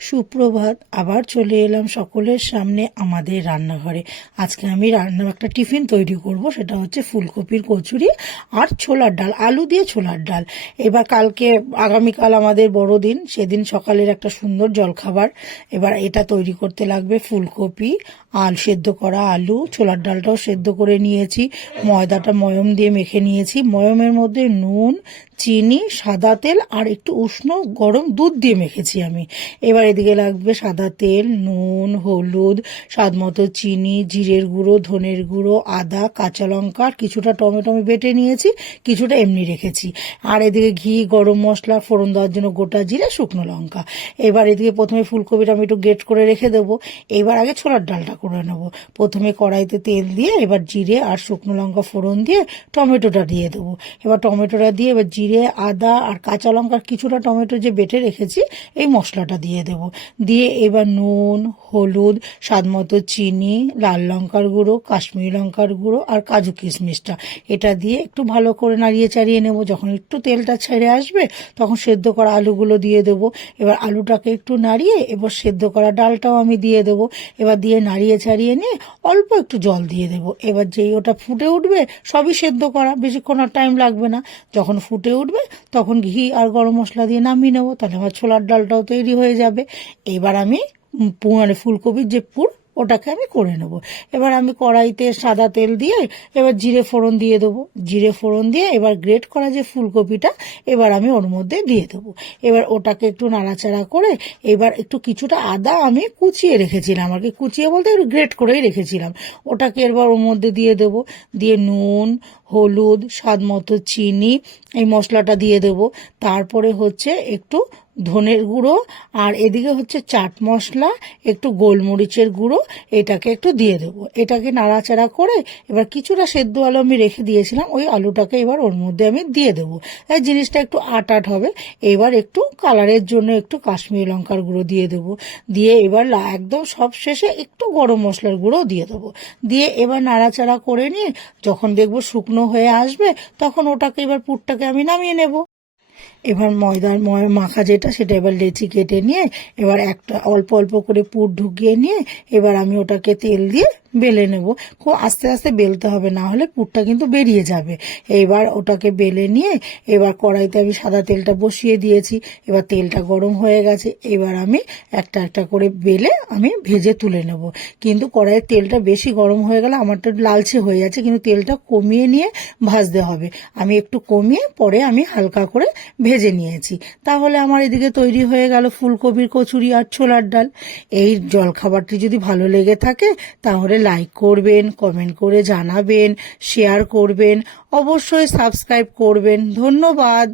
সুপ্রভাত, আবার চলে এলাম সকলের সামনে আমাদের রান্নাঘরে। আজকে আমি রান্না একটা টিফিন তৈরি করব, সেটা হচ্ছে ফুলকপির কচুরি আর ছোলার ডাল, আলু দিয়ে ছোলার ডাল। এবার কালকে, আগামীকাল আমাদের বড়দিন, সেদিন সকালের একটা সুন্দর জলখাবার। এবার এটা তৈরি করতে লাগবে ফুলকপি, আল সেদ্ধ করা আলু, ছোলার ডালটাও সেদ্ধ করে নিয়েছি, ময়দাটা ময়ম দিয়ে মেখে নিয়েছি। ময়মের মধ্যে নুন, চিনি, সাদা তেল আর একটু উষ্ণ গরম দুধ দিয়ে মেখেছি আমি। এবার এদিকে লাগবে সাদা তেল, নুন, হলুদ, স্বাদ মতো চিনি, জিরের গুঁড়ো, ধনের গুঁড়ো, আদা, কাঁচা লঙ্কা কিছুটা টমেটো আমি বেটে নিয়েছি, কিছুটা এমনি রেখেছি। আর এদিকে ঘি, গরম মশলা, ফোড়ন দেওয়ার জন্য গোটা জিরে, শুকনো লঙ্কা। এবার এদিকে প্রথমে ফুলকপিটা আমি একটু গেট করে রেখে দেবো। এবার আগে ছোলার ডালটা করে নেব। প্রথমে কড়াইতে তেল দিয়ে, এবার জিরে আর শুকনো লঙ্কা ফোড়ন দিয়ে টমেটোটা দিয়ে দেবো। এবার টমেটোটা দিয়ে, এবার জিরে, আদা আর কাঁচা লঙ্কার কিছুটা টমেটো যে বেটে রেখেছি, এই মশলাটা দিয়ে দেব। দিয়ে এবার নুন, হলুদ, স্বাদ মতো চিনি, লাল লঙ্কার গুঁড়ো, কাশ্মীরি লঙ্কার গুঁড়ো আর কাজু কিশমিশটা। এটা দিয়ে একটু ভালো করে নাড়িয়ে চাড়িয়ে নেব। যখন একটু তেলটা ছেড়ে আসবে, তখন সেদ্ধ করা আলুগুলো দিয়ে দেবো। এবার আলুটাকে একটু নাড়িয়ে এবার সেদ্ধ করা ডালটাও আমি দিয়ে দেবো। এবার দিয়ে নাড়িয়ে ছাড়িয়ে নিয়ে অল্প একটু জল দিয়ে দেবো। এবার যেই ওটা ফুটে উঠবে, সবই সেদ্ধ করা। বেশিক্ষণ আর টাইম লাগবে না। যখন ফুটে উঠবে, তখন ঘি আর গরম মশলা দিয়ে নামিয়ে নেব। তাহলে আমার ছোলার ডালটাও তৈরি হয়ে যাবে। এবার আমি মানে ফুলকপির যে পুর, ওটাকে আমি করে নেব। এবার আমি কড়াইতে সাদা তেল দিয়ে এবার জিরে ফোড়ন দিয়ে দেবো। জিরে ফোড়ন দিয়ে এবার গ্রেট করা যে ফুলকপিটা, এবার আমি ওর মধ্যে দিয়ে দেবো। এবার ওটাকে একটু নাড়াচাড়া করে এবার একটু কিছুটা আদা আমি কুচিয়ে রেখেছিলাম। আর কি কুচিয়ে বলতে একটু গ্রেট করেই রেখেছিলাম। ওটাকে এবার ওর মধ্যে দিয়ে দেবো। দিয়ে নুন, হলুদ, স্বাদ মতো চিনি, এই মশলাটা দিয়ে দেবো। তারপরে হচ্ছে একটু ধনের গুঁড়ো, আর এদিকে হচ্ছে চাট মশলা, একটু গোলমরিচের গুঁড়ো, এটাকে একটু দিয়ে দেবো। এটাকে নাড়াচাড়া করে এবার কিছুটা সেদ্ধ আলু আমি রেখে দিয়েছিলাম, ওই আলুটাকে এবার ওর মধ্যে আমি দিয়ে দেবো। এই জিনিসটা একটু আট আট হবে, এবার একটু কালারের জন্য একটু কাশ্মীরি লঙ্কার গুঁড়ো দিয়ে দেবো। দিয়ে এবার একদম সব শেষে একটু গরম মশলার গুঁড়ো দিয়ে দেবো। দিয়ে এবার নাড়াচাড়া করে নিয়ে যখন দেখব শুকনো হয়ে আসবে, তখন ওটাকে এবার পুরটাকে আমি নামিয়ে নেব। এবার ময়দার ময় মাখা যেটা, সেটা এবার লেচি কেটে নিয়ে, এবার একটা অল্প অল্প করে পুর ঢুকিয়ে নিয়ে, এবার আমি ওটাকে তেল দিয়ে বেলে নেব। খুব আস্তে আস্তে বেলতে হবে, না হলে পুরটা কিন্তু বেরিয়ে যাবে। এবার ওটাকে বেলে নিয়ে এবার কড়াইতে আমি সাদা তেলটা বসিয়ে দিয়েছি। এবার তেলটা গরম হয়ে গেছে, এবার আমি একটা একটা করে বেলে আমি ভেজে তুলে নেব। কিন্তু কড়াইয়ের তেলটা বেশি গরম হয়ে গেলে আমারটা একটু লালচে হয়ে যাচ্ছে, কিন্তু তেলটা কমিয়ে নিয়ে ভাজতে হবে। আমি একটু কমিয়ে পরে আমি হালকা করে ভেজে নিয়েছি। তাহলে আমার এদিকে তৈরি হয়ে গেল ফুলকপির কচুরি আর ছোলার ডাল। এই জলখাবারটি যদি ভালো লেগে থাকে, তাহলে লাইক করবেন কমেন্ট করে জানাবেন শেয়ার করবেন অবশ্যই সাবস্ক্রাইব করবেন। ধন্যবাদ।